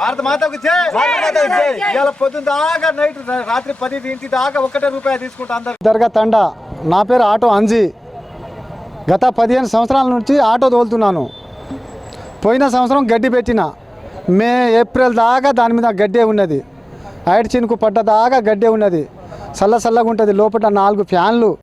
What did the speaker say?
భారత మాతకు జై. ఇవాళ పొద్దున్న దాకా నైట్ రాత్రి 10 దాకా ₹1 తీసుకుంటా అందరు. దర్గా తండా. నా పేరు ఆటో అంజీ. గత 15 సంవత్సరాల నుంచి ఆటో తోలుతున్నాను. పోయిన సంవత్సరం గడ్డి పెట్టిన ఏప్రిల్ దాకా దాని మీద గడ్డే ఉన్నది. ఐడ్ చినుకు పడ్డ దాకా గడ్డే ఉన్నది. చల్లగా ఉంటుంది. లోపల 4 ఫ్యాన్లు.